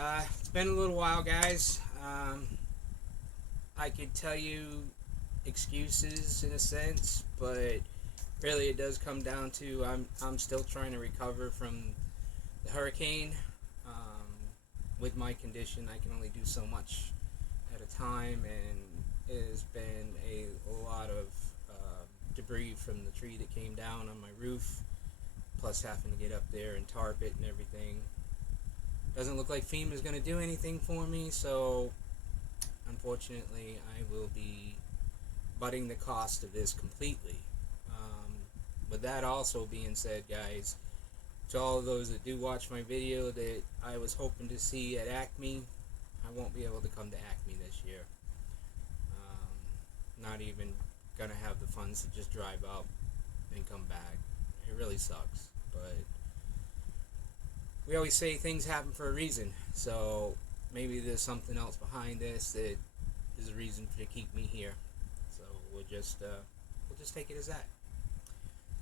It's been a little while, guys. I could tell you excuses in a sense, but really it does come down to I'm still trying to recover from the hurricane. Um, with my condition, I can only do so much at a time, and it has been a lot of debris from the tree that came down on my roof, plus having to get up there and tarp it and everything. Doesn't look like FEMA is going to do anything for me, so unfortunately I will be butting the cost of this completely. Um, with that also being said, guys, to all of those that do watch my video that I was hoping to see at Acme, I won't be able to come to Acme this year. Not even going to have the funds to just drive up and come back. It really sucks, but we always say things happen for a reason, so maybe there's something else behind this that is a reason to keep me here. So we'll just take it as that.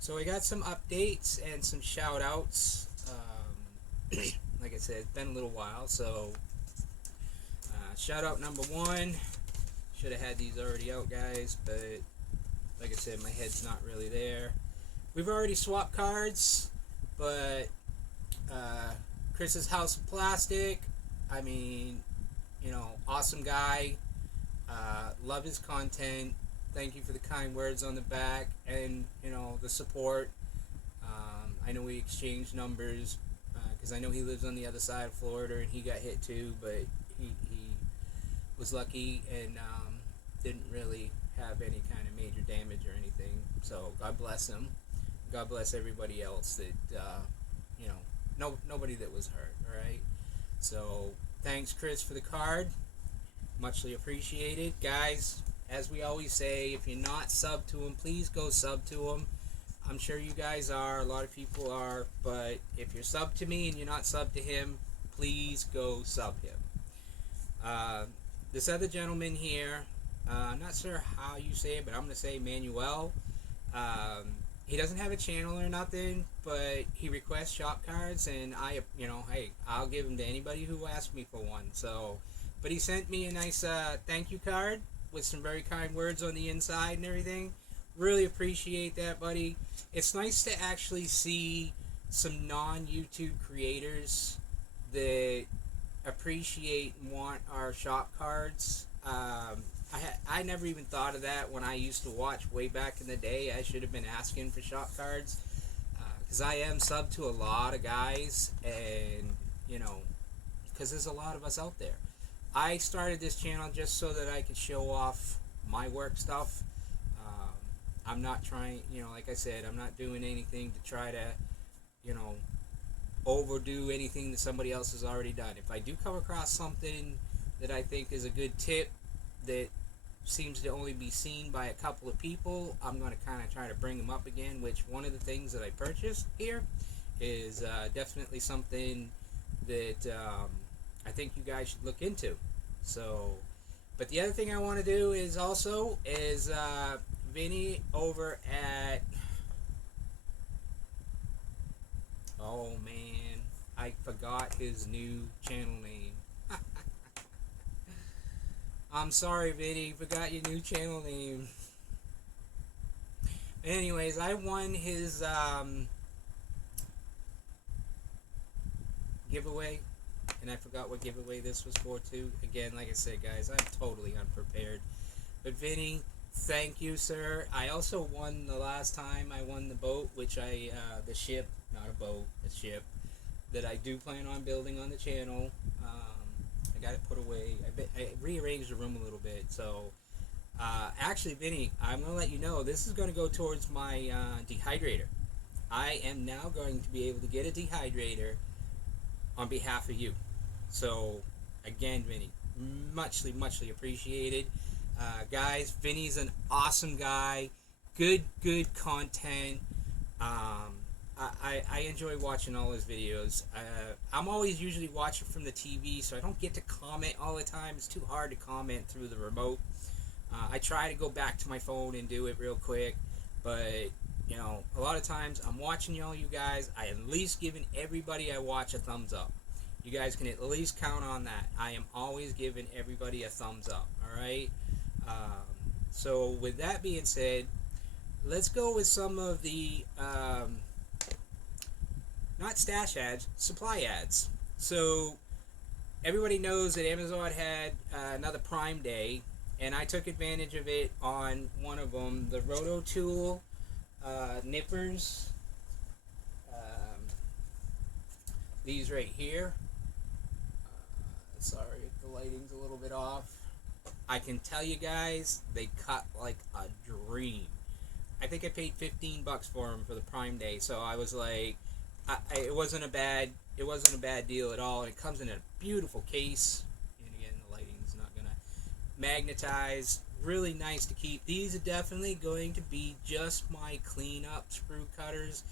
So I got some updates and some shout outs. Like I said, it's been a little while, so shout out number one. Should have had these already out, guys, but like I said, my head's not really there. We've already swapped cards, but Chris's House of Plastic, I mean, awesome guy. Love his content. Thank you for the kind words on the back and, the support. I know we exchanged numbers because I know he lives on the other side of Florida and he got hit too, but he was lucky and didn't really have any kind of major damage or anything. So God bless him. God bless everybody else that, nobody that was hurt, alright? So thanks, Chris, for the card. Muchly appreciated. Guys, as we always say, if you're not sub to him, please go sub to him. I'm sure you guys are. A lot of people are. But if you're sub to me and you're not sub to him, please go sub him. This other gentleman here, I'm not sure how you say it, but I'm going to say Manuel. He doesn't have a channel or nothing, but he requests shop cards, and hey, I'll give them to anybody who asks me for one. So, but he sent me a nice thank you card with some very kind words on the inside and everything. Really appreciate that, buddy. It's nice to actually see some non-YouTube creators that appreciate and want our shop cards. I never even thought of that when I used to watch way back in the day. I should have been asking for shop cards because I am sub to a lot of guys, and because there's a lot of us out there. I started this channel just so that I could show off my work stuff. I'm not trying, like I said, I'm not doing anything to try to, overdo anything that somebody else has already done. If I do come across something that I think is a good tip that seems to only be seen by a couple of people, I'm going to kind of try to bring them up again, which one of the things that I purchased here is definitely something that I think you guys should look into. So, but the other thing I want to do is Vinny over at, oh man, I forgot his new channel name. I'm sorry, Vinny, forgot your new channel name. Anyways, I won his giveaway, and I forgot what giveaway this was for too. Again, like I said, guys, I'm totally unprepared. But Vinny, thank you, sir. I also won the last time. I won the boat, which the ship, not a boat, a ship, that I do plan on building on the channel. I got it put away. I rearranged the room a little bit. So, actually, Vinny, I'm going to let you know, this is going to go towards my dehydrator. I am now going to be able to get a dehydrator on behalf of you. So, again, Vinny, muchly appreciated. Guys, Vinny's an awesome guy. Good content. I enjoy watching all his videos. I'm always usually watching from the TV, so I don't get to comment all the time. It's too hard to comment through the remote. I try to go back to my phone and do it real quick, but a lot of times I'm watching all you guys. I at least giving everybody I watch a thumbs up. You guys can at least count on that. I am always giving everybody a thumbs up. All right. So with that being said, let's go with some of the not stash ads, supply ads. So everybody knows that Amazon had another Prime Day, and I took advantage of it on one of them, the Roto Tool nippers. These right here. Sorry if the lighting's a little bit off. I can tell you guys, they cut like a dream. I think I paid $15 for them for the Prime Day, so I was like, it wasn't a bad deal at all. And it comes in a beautiful case. And again, the lighting's not gonna magnetize. Really nice to keep. These are definitely going to be just my cleanup sprue cutters,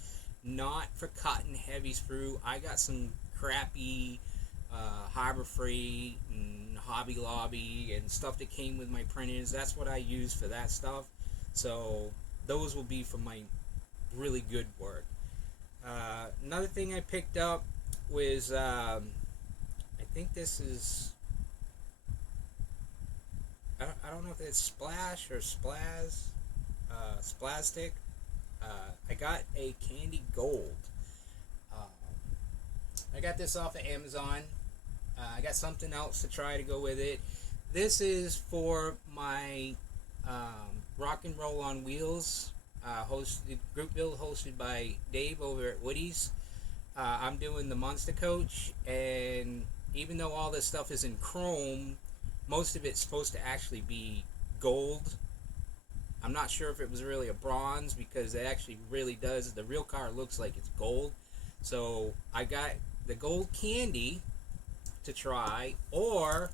not for cutting heavy sprue. I got some crappy Harbor Freight and Hobby Lobby and stuff that came with my printers. That's what I use for that stuff. So those will be for my really good work. Another thing I picked up was I think this is, I don't know if it's Splash or Splaz, Splastic. I got a candy gold. I got this off of Amazon. I got something else to try to go with it. This is for my Rock and Roll on Wheels group build hosted by Dave over at Woody's. I'm doing the Monster Coach, and even though all this stuff is in chrome, most of it's supposed to actually be gold. I'm not sure if it was really a bronze, because it actually really does. The real car looks like it's gold. So I got the gold candy to try, or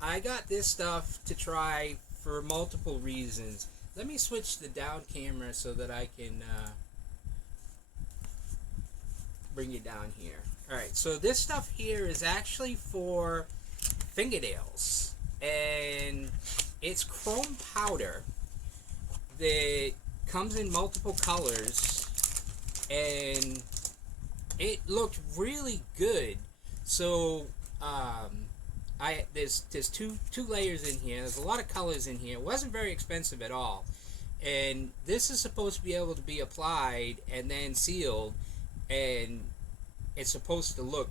I got this stuff to try for multiple reasons. Let me switch the down camera so that I can bring you down here. Alright, so this stuff here is actually for fingernails, and it's chrome powder that comes in multiple colors, and it looked really good. So there's two layers in here. There's a lot of colors in here. It wasn't very expensive at all, and this is supposed to be able to be applied and then sealed, and it's supposed to look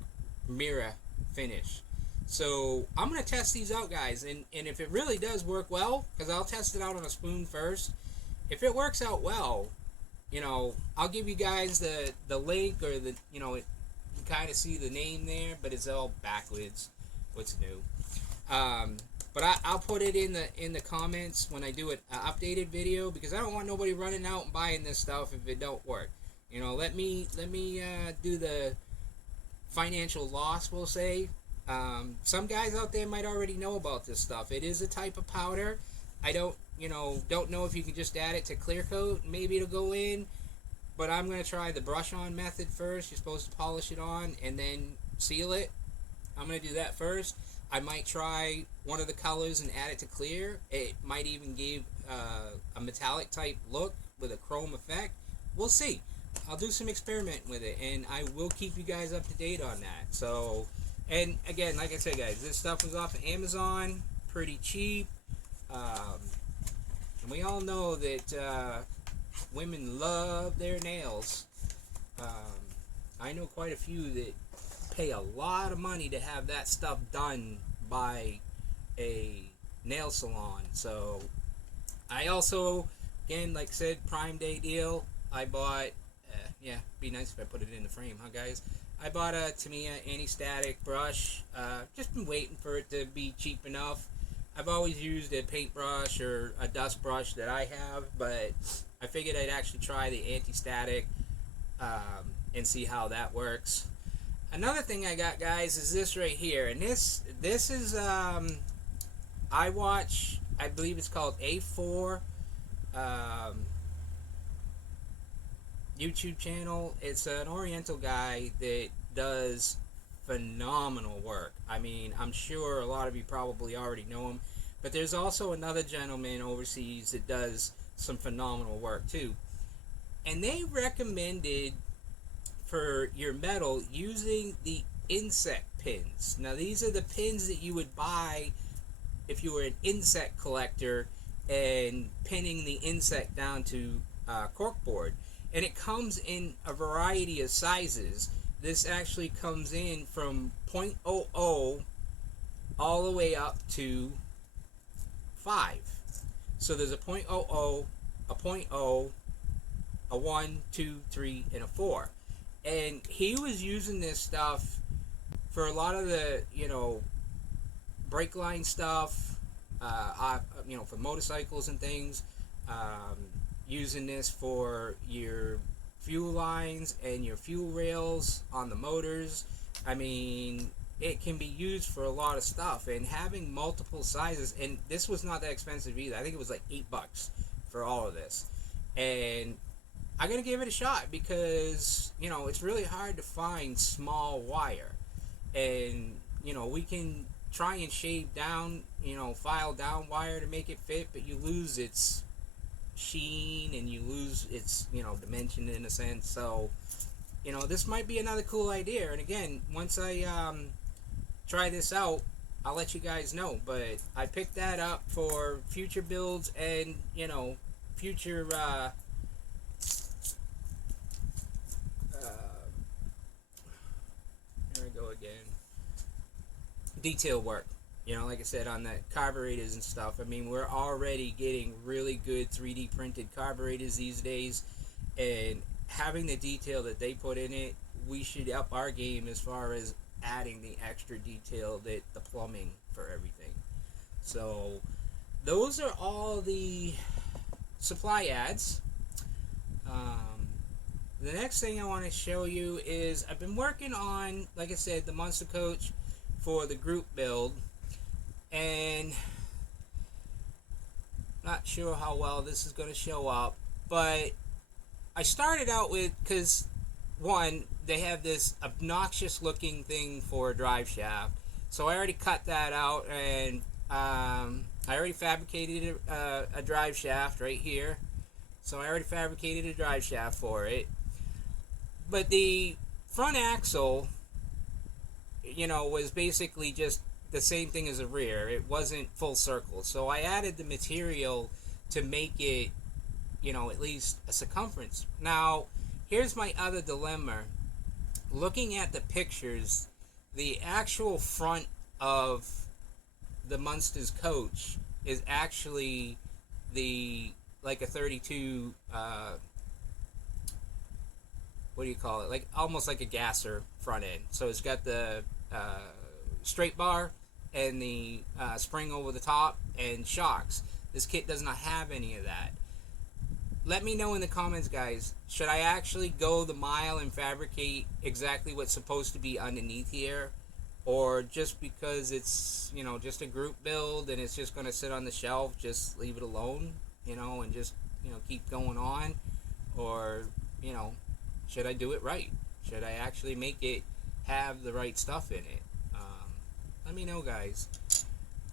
mirror finish. So I'm gonna test these out, guys, and if it really does work well, because I'll test it out on a spoon first. If it works out well, you know, I'll give you guys the link, or the, you know, you kind of see the name there, but it's all backwards. What's new? But I'll put it in the comments when I do an updated video, because I don't want nobody running out and buying this stuff if it don't work. You know, let me do the financial loss, we'll say. Some guys out there might already know about this stuff. It is a type of powder. I don't know if you can just add it to clear coat. Maybe it'll go in, but I'm going to try the brush on method first. You're supposed to polish it on and then seal it. I'm going to do that first. I might try one of the colors and add it to clear. It might even give a metallic type look with a chrome effect. We'll see. I'll do some experimenting with it, and I will keep you guys up to date on that. So, and again, like I said, guys, this stuff was off of Amazon, pretty cheap. And we all know that women love their nails. I know quite a few that pay a lot of money to have that stuff done by a nail salon. So I also, again, like I said, Prime Day deal. I bought, yeah, be nice if I put it in the frame, huh, guys? I bought a Tamiya anti-static brush. Just been waiting for it to be cheap enough. I've always used a paintbrush or a dust brush that I have, but I figured I'd actually try the anti-static and see how that works. Another thing I got, guys, is this right here, and this is I believe it's called A4 YouTube channel. It's an Oriental guy that does phenomenal work. I mean, I'm sure a lot of you probably already know him, but there's also another gentleman overseas that does some phenomenal work too. And they recommended for your metal using the insect pins. Now these are the pins that you would buy if you were an insect collector and pinning the insect down to corkboard. And it comes in a variety of sizes. This actually comes in from 0.00 all the way up to 5. So there's a 0.00, a 0.0, a 1, 2, 3, and a 4. And he was using this stuff for a lot of the, brake line stuff, for motorcycles and things. Using this for your fuel lines and your fuel rails on the motors. I mean, it can be used for a lot of stuff, and having multiple sizes, and this was not that expensive either. I think it was like $8 for all of this. And I'm going to give it a shot because, it's really hard to find small wire. And, we can try and shave down, file down wire to make it fit, but you lose its sheen and you lose its, dimension in a sense. So, this might be another cool idea. And again, once I try this out, I'll let you guys know. But I picked that up for future builds and, future here I go again. Detail work. Like I said, on the carburetors and stuff. I mean, we're already getting really good 3D printed carburetors these days, and having the detail that they put in it, we should up our game as far as adding the extra detail, that the plumbing for everything. So those are all the supply ads. The next thing I want to show you is I've been working on, like I said, the Monster Coach for the group build, and not sure how well this is going to show up, but I started out with, because one, they have this obnoxious looking thing for a drive shaft, so I already cut that out, and I already fabricated a drive shaft right here. So I already fabricated a drive shaft for it. But the front axle, was basically just the same thing as the rear. It wasn't full circle. So I added the material to make it, at least a circumference. Now, here's my other dilemma. Looking at the pictures, the actual front of the Munster's coach is actually like a 32, what do you call it? Like almost like a gasser front end. So it's got the straight bar and the spring over the top and shocks. This kit does not have any of that. Let me know in the comments, guys. Should I actually go the mile and fabricate exactly what's supposed to be underneath here? Or just because it's, just a group build and it's just going to sit on the shelf, just leave it alone, and just, keep going on? Or, should I do it right? Should I actually make it have the right stuff in it? Let me know, guys.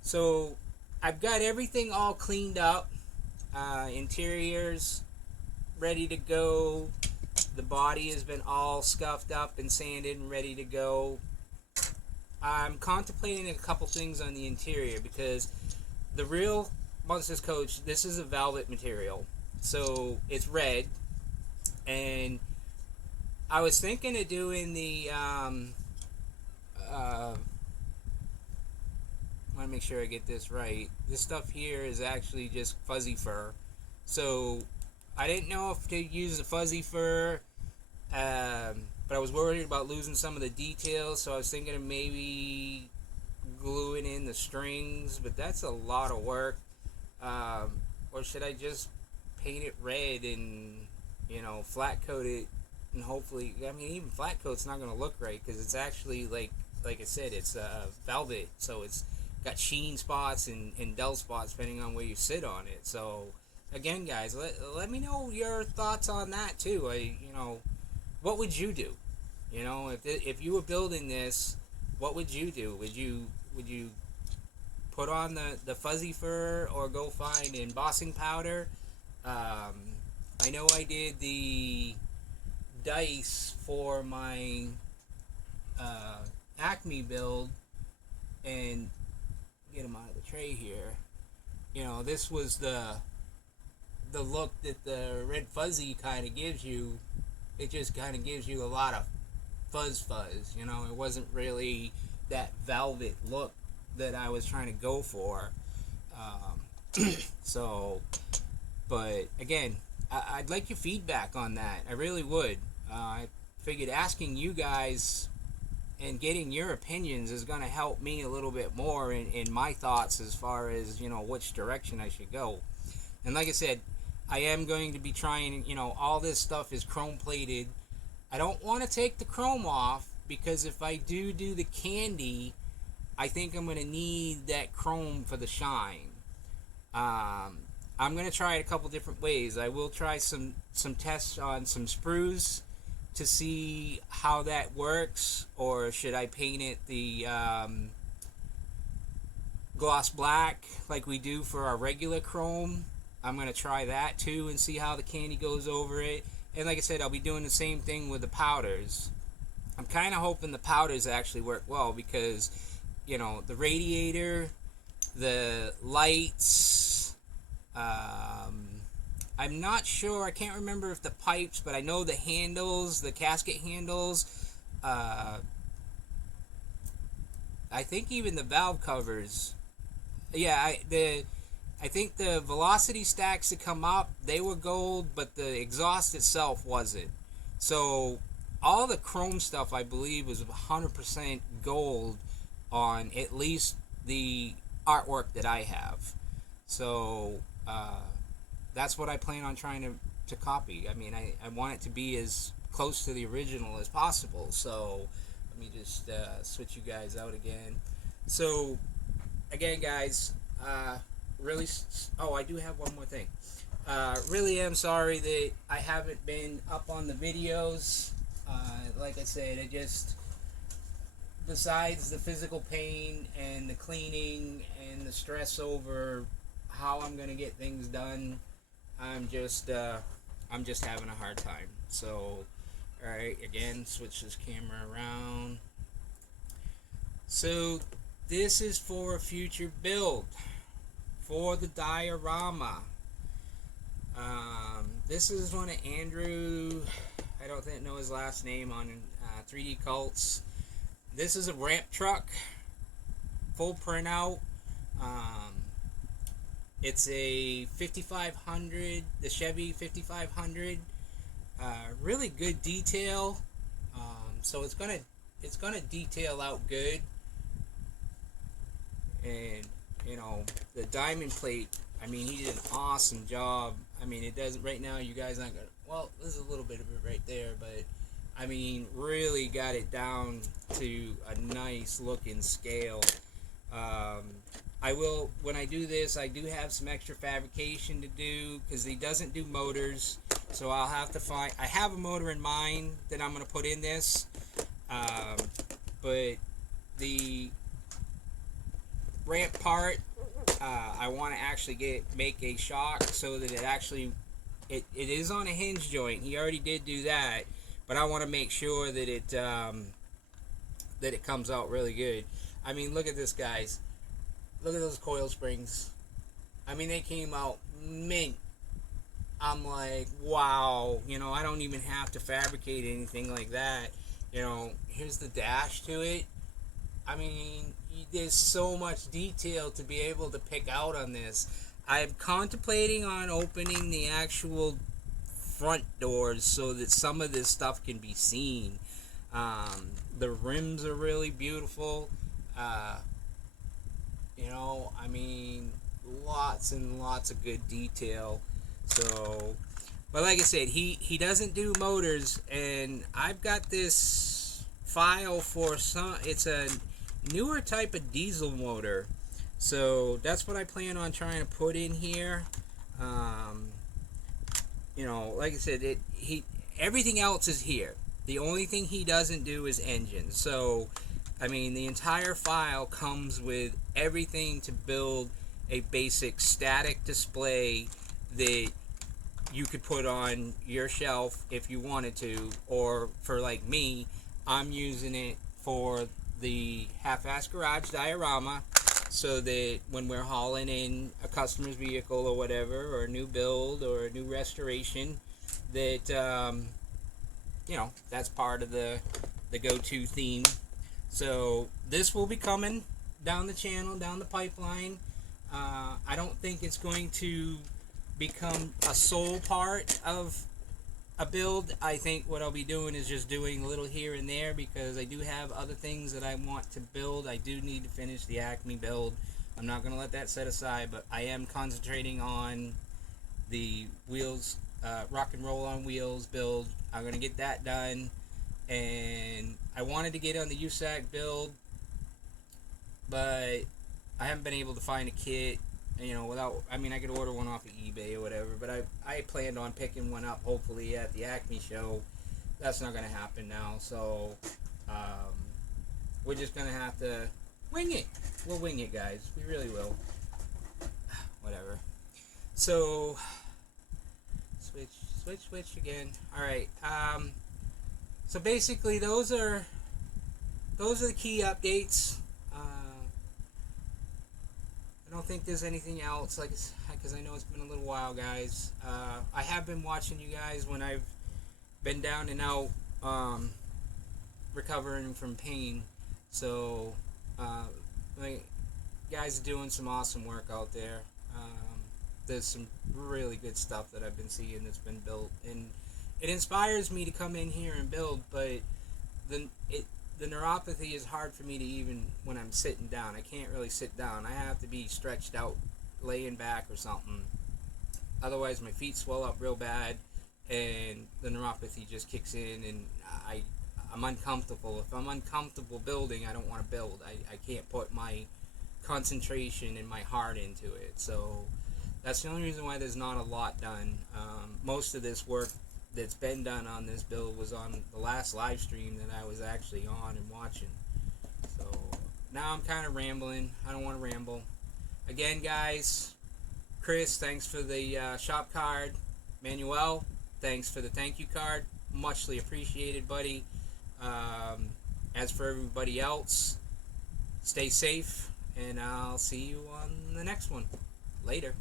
So, I've got everything all cleaned up. Interiors ready to go. The body has been all scuffed up and sanded and ready to go. I'm contemplating a couple things on the interior, because the real Monsters Coach, this is a velvet material, so it's red, and I was thinking of doing the I want to make sure I get this right. This stuff here is actually just fuzzy fur, so I didn't know if to use the fuzzy fur, but I was worried about losing some of the details, so I was thinking of maybe gluing in the strings, but that's a lot of work. Or should I just paint it red and, flat coat it, and hopefully, even flat coat's not going to look right, because it's actually, like I said, it's velvet, so it's got sheen spots and dull spots depending on where you sit on it. So, again, guys, let me know your thoughts on that, too. What would you do? If you were building this, what would you do? Would you put on the fuzzy fur or go find embossing powder? I know I did the dice for my Acme build, and get them out of the tray here, you know, this was the look that the red fuzzy kind of gives you. It just kind of gives you a lot of fuzz, you know. It wasn't really that velvet look that I was trying to go for. So, but again, I'd like your feedback on that. I really would. I figured asking you guys and getting your opinions is going to help me a little bit more in my thoughts as far as, you know, which direction I should go. And like I said, I am going to be trying, you know, all this stuff is chrome plated. I don't want to take the chrome off, because if I do the candy, I think I'm going to need that chrome for the shine. I'm going to try it a couple different ways. I will try some tests on some sprues to see how that works, or should I paint it the gloss black like we do for our regular chrome. I'm going to try that too and see how the candy goes over it. And like I said, I'll be doing the same thing with the powders. I'm kind of hoping the powders actually work well, because, you know, the radiator, the lights, I'm not sure, I can't remember if the pipes, but I know the handles, the gasket handles, I think even the valve covers. Yeah, I think the velocity stacks that come up, they were gold, but the exhaust itself wasn't. So all the chrome stuff, I believe, was 100% gold on at least the artwork that I have. So that's what I plan on trying to copy. I mean, I want it to be as close to the original as possible. So let me just switch you guys out again. So again, guys, really, oh, I do have one more thing. Really am sorry that I haven't been up on the videos. Like I said, I just, besides the physical pain and the cleaning and the stress over how I'm gonna get things done, I'm just having a hard time. So, all right, again, switch this camera around. So this is for a future build for the diorama. This is one of Andrew, I don't know his last name, on 3D Cults. This is a ramp truck, full printout. It's a 5500, the Chevy 5500. Really good detail. So it's gonna detail out good. And you know, the diamond plate, I mean, he did an awesome job. I mean, it doesn't, right now you guys aren't gonna, well, there's a little bit of it right there, but I mean, really got it down to a nice looking scale. I will, when I do this, I do have some extra fabrication to do, because he doesn't do motors, so I'll have to find, I have a motor in mind that I'm going to put in this, but the ramp part, I want to actually make a shock so that it actually, it is on a hinge joint. He already did do that, but I want to make sure that it comes out really good. I mean, look at this, guys. Look at those coil springs. I mean, they came out mint. I'm like, wow. You know, I don't even have to fabricate anything like that. You know, here's the dash to it. I mean, there's so much detail to be able to pick out on this. I'm contemplating on opening the actual front doors so that some of this stuff can be seen. The rims are really beautiful. You know, I mean, lots and lots of good detail. So, but like I said, he doesn't do motors, and I've got this file for some, it's a newer type of diesel motor. So that's what I plan on trying to put in here. You know, like I said, everything else is here. The only thing he doesn't do is engines. So, I mean, the entire file comes with everything to build a basic static display that you could put on your shelf if you wanted to, or for like me, I'm using it for the half-ass garage diorama, so that when we're hauling in a customer's vehicle or whatever, or a new build or a new restoration, that that's part of the go-to theme. So this will be coming down the channel, down the pipeline. I don't think it's going to become a sole part of a build. I think what I'll be doing is just doing a little here and there, because I do have other things that I want to build. I do need to finish the Acme build. I'm not going to let that set aside, but I am concentrating on the wheels, rock and roll on wheels build. I'm going to get that done, and I wanted to get on the USAC build, but I haven't been able to find a kit, I could order one off of eBay or whatever, but I planned on picking one up hopefully at the Acme show. That's not going to happen now, so we're just going to have to wing it. We'll wing it, guys. We really will. Whatever. So, switch again. Alright, so basically those are the key updates. I don't think there's anything else, because I know it's been a little while, guys. I have been watching you guys when I've been down and out, recovering from pain. So, guys are doing some awesome work out there. There's some really good stuff that I've been seeing that's been built, and it inspires me to come in here and build. But the neuropathy is hard for me to, even when I'm sitting down. I can't really sit down. I have to be stretched out, laying back or something. Otherwise, my feet swell up real bad, and the neuropathy just kicks in, and I'm uncomfortable. If I'm uncomfortable building, I don't want to build. I can't put my concentration and my heart into it. So that's the only reason why there's not a lot done. Most of this work that's been done on this build was on the last live stream that I was actually on and watching. So now I'm kind of rambling. I don't want to ramble. Again, guys, Chris, thanks for the shop card. Manuel, thanks for the thank you card. Muchly appreciated, buddy. As for everybody else, stay safe, and I'll see you on the next one. Later.